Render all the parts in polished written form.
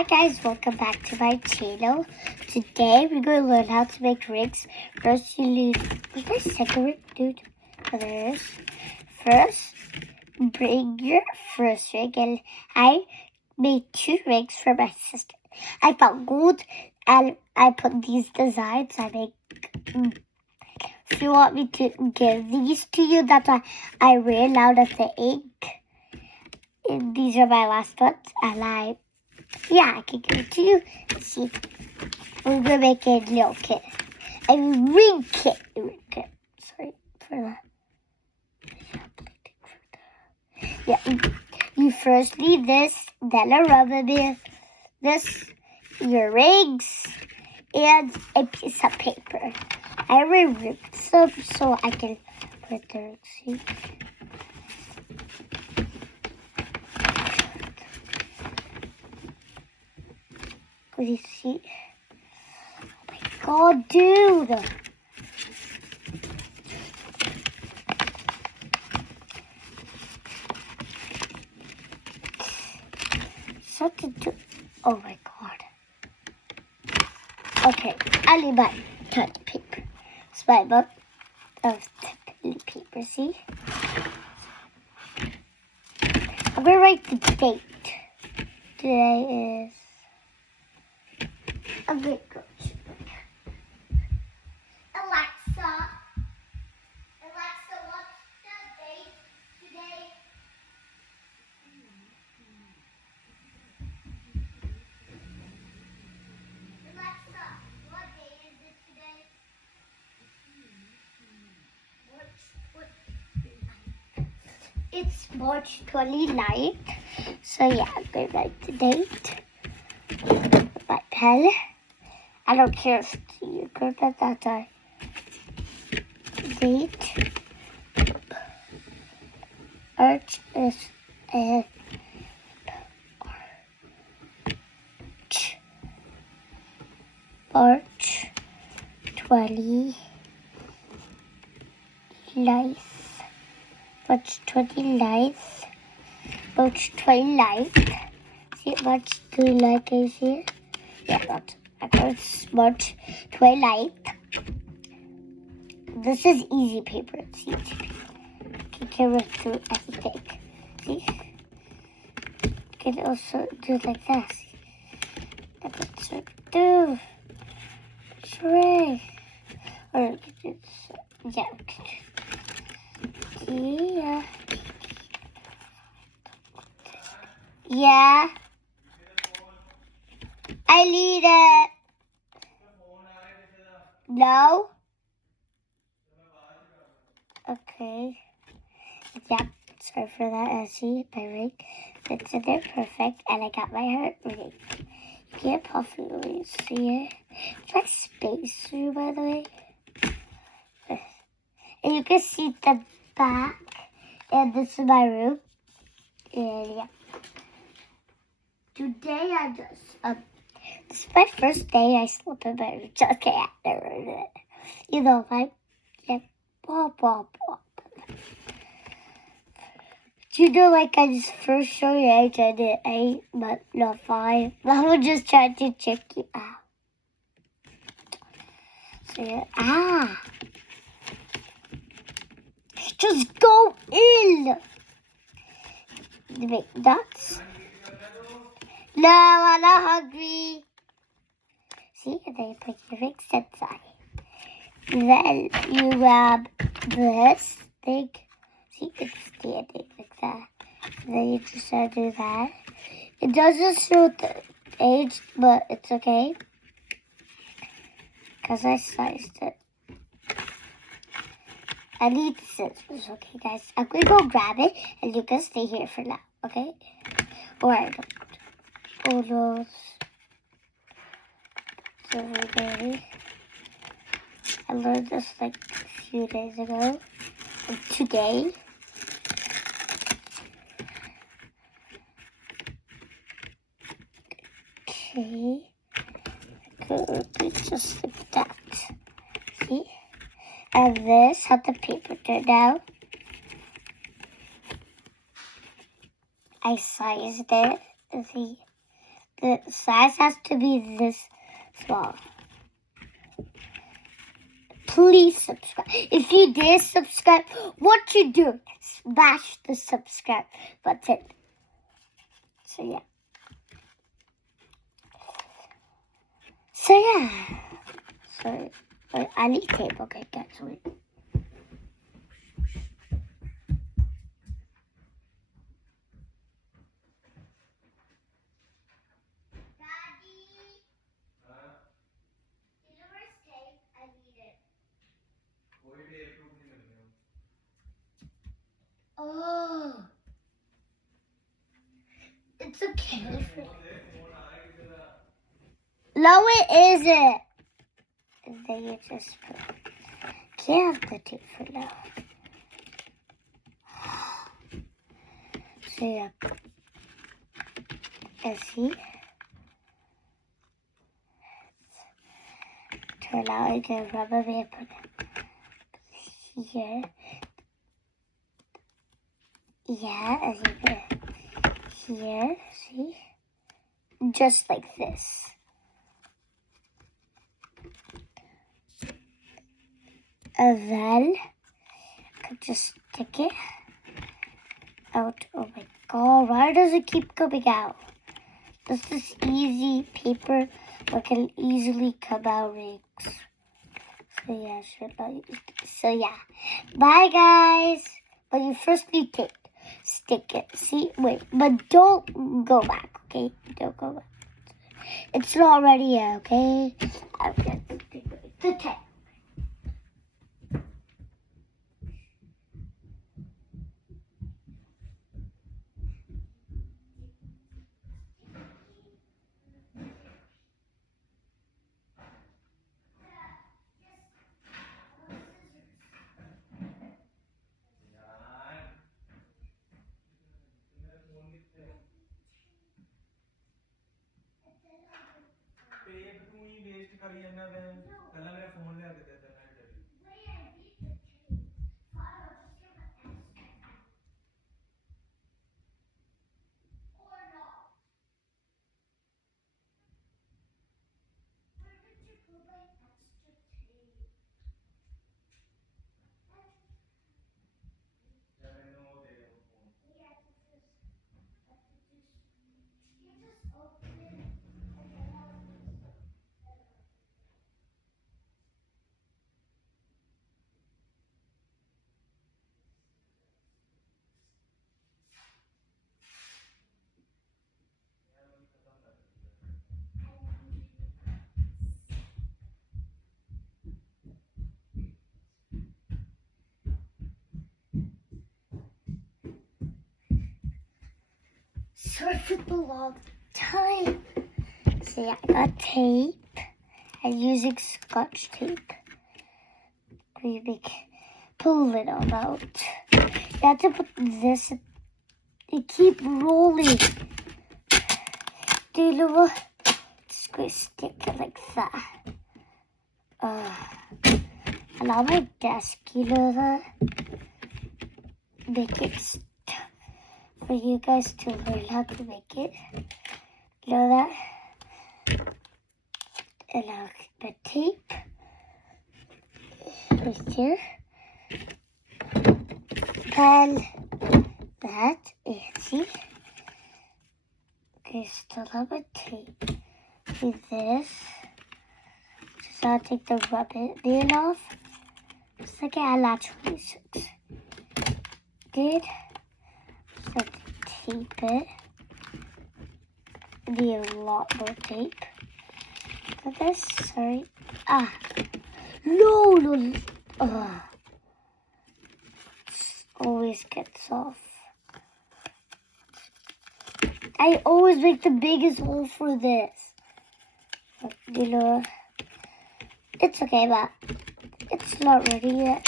Hi guys, welcome back to my channel. Today we're going to learn how to make rings. First you need, is there a second ring, dude? Oh, there is. First, bring your first ring, and I made 2 rings for my sister. I found gold and I put these designs. I make, if you want me to give these to you, that's why I ran out of the ink. And these are my last ones, and I can give it to you. Let's see. We're gonna make a little kit. A ring kit. Sorry for that. Yeah. You first need this, then a rubber band, this, your rings, and a piece of paper. I already ripped some so I can put the rings. See? You see? Oh my god, dude! Oh my god. Okay, I need my toilet paper. It's my book of toilet paper, see? I'm gonna write the date. Today is... I'm gonna go check. Alexa, what's the date today? Alexa, what day is it today? It's March 29th. So yeah, I'm gonna write the date with my pen. I don't care if you could put that on. Date. March is March 29th. March 29th. March 29th. See, March 29th is here. Yeah, that's March 29th. This is easy paper. It's easy paper. You can rip through everything. See? You can also do it like that. See? And let's rip through. Hooray! Or you can do this. Yeah, we can do it. Yeah. Yeah. I need it. No? Okay. Yeah, sorry for that. I see my ring. It's in there perfect. And I got my heart ring. You can't possibly see it. It's like space through, by the way. And you can see the back. And this is my room. And yeah. Today I just, this is my first day I slept in my room. Okay, I never did it. You know, like, yeah, blah, blah, blah. Do you know, like, I just first showed you age, I did 8, but not 5. I was just trying to check you out. So, yeah, just go in. Make nuts. No, I'm not hungry. See, and then you put your rings inside. Then you grab this thing. See, it's standing like that. And then you just do that. It doesn't show the age, but it's okay. Because I sliced it. I need scissors, okay, guys? I'm going to go grab it, and you can stay here for now, okay? Or I don't. Oh, no. It's over there. I learned this like a few days ago. And today. Okay. Just like that. See? And this, how the paper turned out. I sized it. See? The size has to be this small. Please subscribe. If you did subscribe, what you do? Smash the subscribe button. So yeah. So I need tape. Okay, guys, wait. Oh, it's okay. No, it isn't. Then you just can't have the tape for now. So yeah, and see, turn out like a rubber band. Put it here. Yeah, as you can here, see, just like this. And then I could just stick it out. Oh my god, why does it keep coming out? Does this easy paper or can easily come out rings? So yeah, bye guys. But you first need tape. Stick it. See, wait, but don't go back, okay? Don't go back. It's not ready yet, okay? Okay, the tape. Tape ਤੂੰ ਹੀ waste ਕਰੀ ਜਾਂਦਾ ਵੇ ਪਹਿਲਾਂ ਮੇਰਾ phone ਲਿਆ ਕੇ ਦੇ ਦੇਣਾ ਹੈ daddy Sorry for the long time. So yeah, I got tape. I'm using Scotch tape. We make pull it all out. You have to put this. You keep rolling. Do you know what? Just go stick it like that. And on my desk, you know that? Make it for you guys to learn how to make it. You know that? And now the tape right here. And that is, see? Okay, still have a tape. Do this. Just I'll take the rubber band off. Just like I naturally should. Good. Just like tape it. Need a lot more tape. Look at this. Sorry. No. Always gets off. I always make the biggest hole for this. But, you know, it's okay, but it's not ready yet.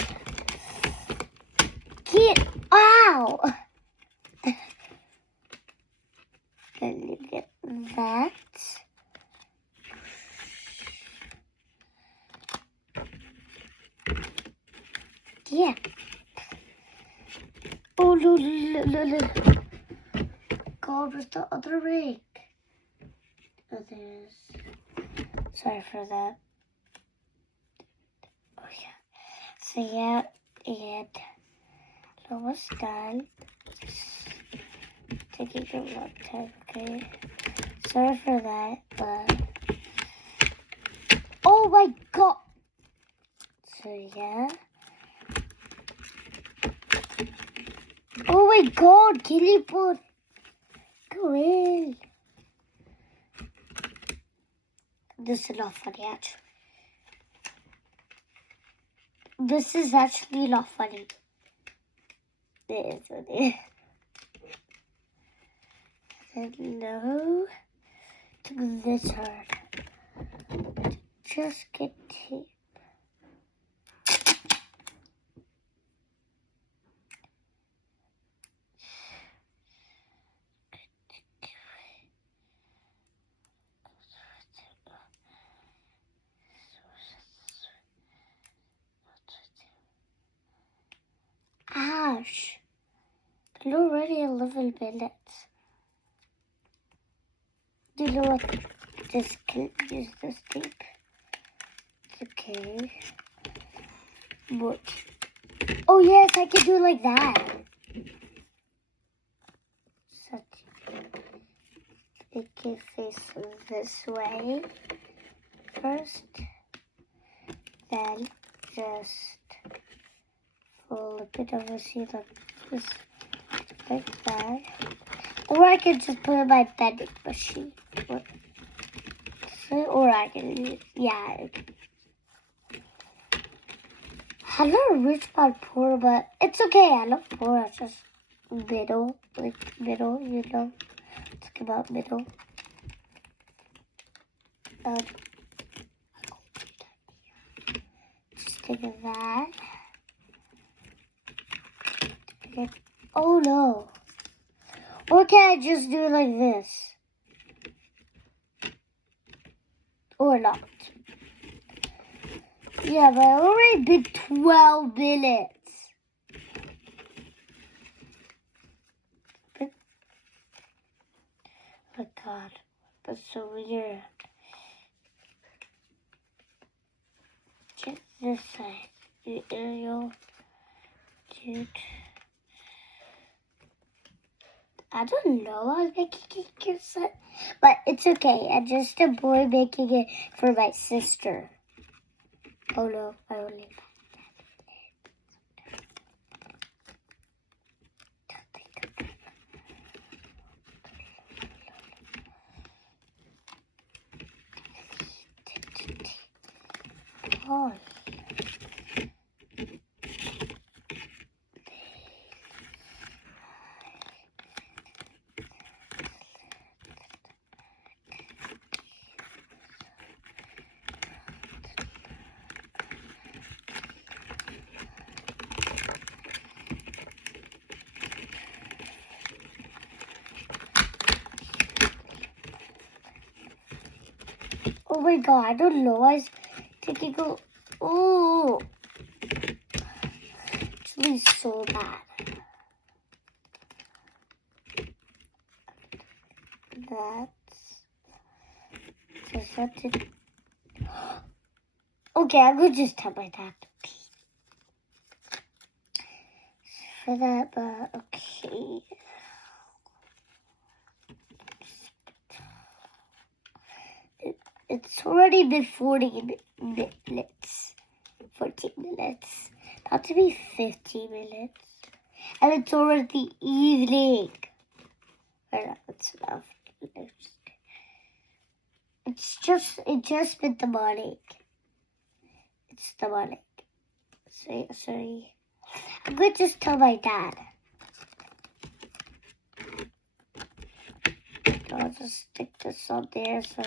Ow! Then you get that. Yeah. Oh, no. God, where's the other ring? there's. Sorry for that. Oh yeah. So yeah, and almost done. Taking a long time, okay? Sorry for that, but oh my god! So yeah. Oh my god, Killypur! Go in! This is not funny actually. This is actually not funny. It is funny. Hello to glitter. Just get tape. Ouch. But already 11 minutes. Do you know what? Just can't use this tape. It's okay. What? Oh yes, I can do it like that. So make it face this way first. Then just flip it over, see like this, like that. Or I can just put it in my vending machine. Or I can use, yeah. I'm not a rich man poor, but it's okay. I'm not poor. It's just middle, like middle, you know. Talk about middle. Just take that. Okay. Oh no. Or can I just do it like this? Or not? Yeah, but I already been 12 minutes. Oh my god, that's so weird. Check this side. The aerial, dude. I don't know. I'm making it, but it's okay. I'm just a boy making it for my sister. Oh no, I only. Oh. Oh my god, I don't know. I was thinking, oh, actually so bad. That's just such a. Okay, I could just tell my dad to pee. For that, but okay. It's already been 40 minutes. 14 minutes. About to be 50 minutes. And it's already evening. Or it's enough. It just been the morning. It's the morning. Sorry. I'm going to just tell my dad. I'll just stick this on there, so.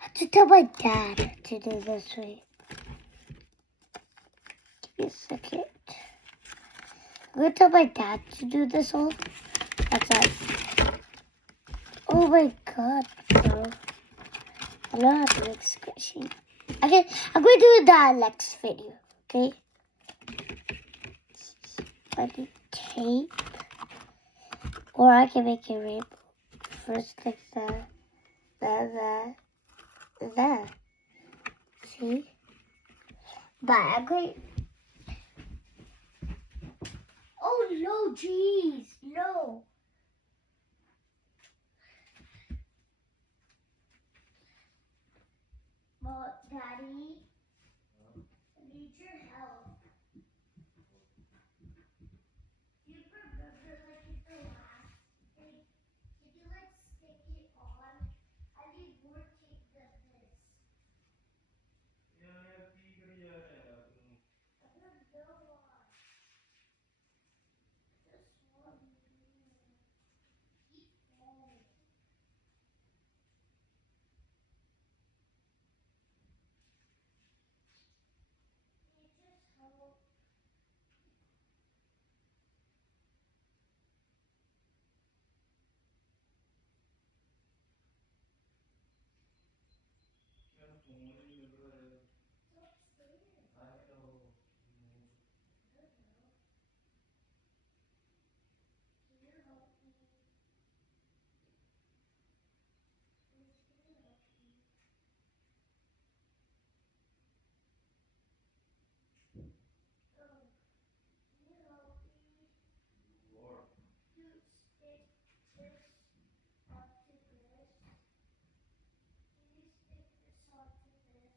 I have to tell my dad to do this way. Give me a second. I'm going to tell my dad to do this all. That's it. Oh my god, bro. I know how to make squishy. Okay, I'm going to do that next video, okay? I need tape. Or I can make a rainbow. First like that. See? But I'm going. Oh no, jeez, no. Well, Daddy, I need your help. Do you remember like in the last thing? Did you like stick it on? I need more tape than this. ਯਾਰ ਕੀ ਕਰੀ ਜਾ ਰਿਹਾ ਯਾਰ ਤੂੰ I don't know why. Just one minute. Keep falling. Can you just help? ਯਾਰ phone ਹੀ ਨਹੀਂ ਮਿਲ ਰਿਹਾ ਯਾਰ It's upstairs. ਆਏ ਤਾਂ ਉਹ I don't know. Can you help me? Please, can you help me? Oh, can you help me? What? To stick this onto this. Can you stick this onto this?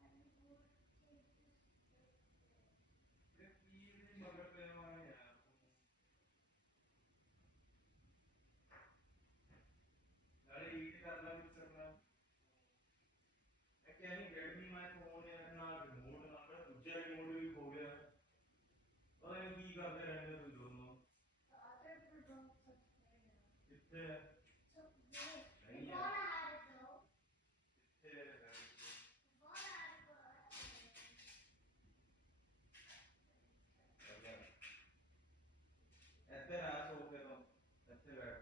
And we'll take this like this. ਇਹ ਕੀ ਇਹਦੇ ਮਗਰ ਪਿਆ ਵਾ ਯਾਰ ਤੂੰ ਨਾਲੇ read ਕਰ ਲੈ ਕੁਛ ਕਰਨਾ ਇਹ ਕਿਹਾ ਨਹੀਂ ਰੈਡਮੀ ਮੈਂ ਫੋਨ ਯਾਰ ਨਾਲ ਰਿਮੋਟ ਨਾਲ ਮੇਰਾ ਦੂਜਾ ਰਿਮੋਟ ਵੀ ਖੋ ਗਿਆ ਪਤਾ ਨਹੀਂ ਕੀ ਕਰਦੇ ਰਹਿੰਦੇ ਤੁਸੀਂ ਦੋਨੋਂ The other remote's up there now. ਕਿੱਥੇ ਹੈ So wait, ਨਹੀਂ Ivana ਯਾਰ had it though. ਕਿੱਥੇ ਹੈ Ivana had it though. ਇੱਥੇ ਆ ਸੋਫੇ ਤੋਂ ਇੱਥੇ ਬੈਠ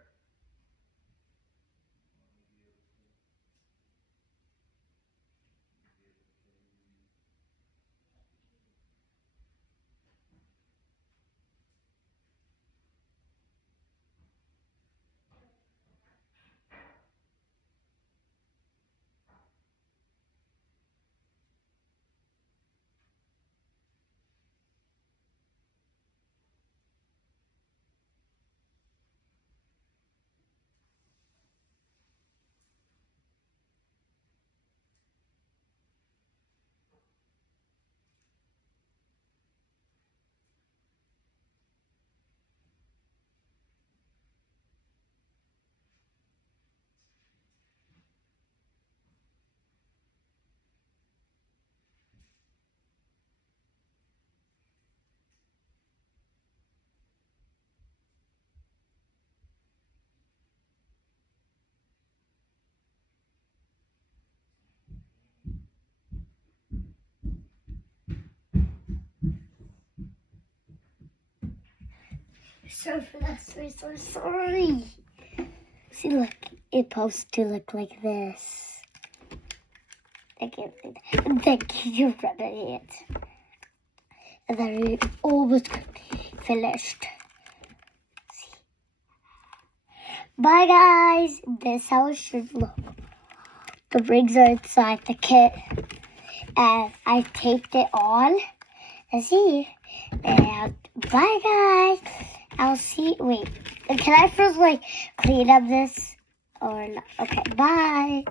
So we're so sorry. See, look, it's supposed to look like this. Thank you for it. And then we almost finished. See. Bye, guys. This is how it should look. The rings are inside the kit, and I taped it on. And see, and bye, guys. I'll see. Wait, can I first like clean up this or not? Okay, bye.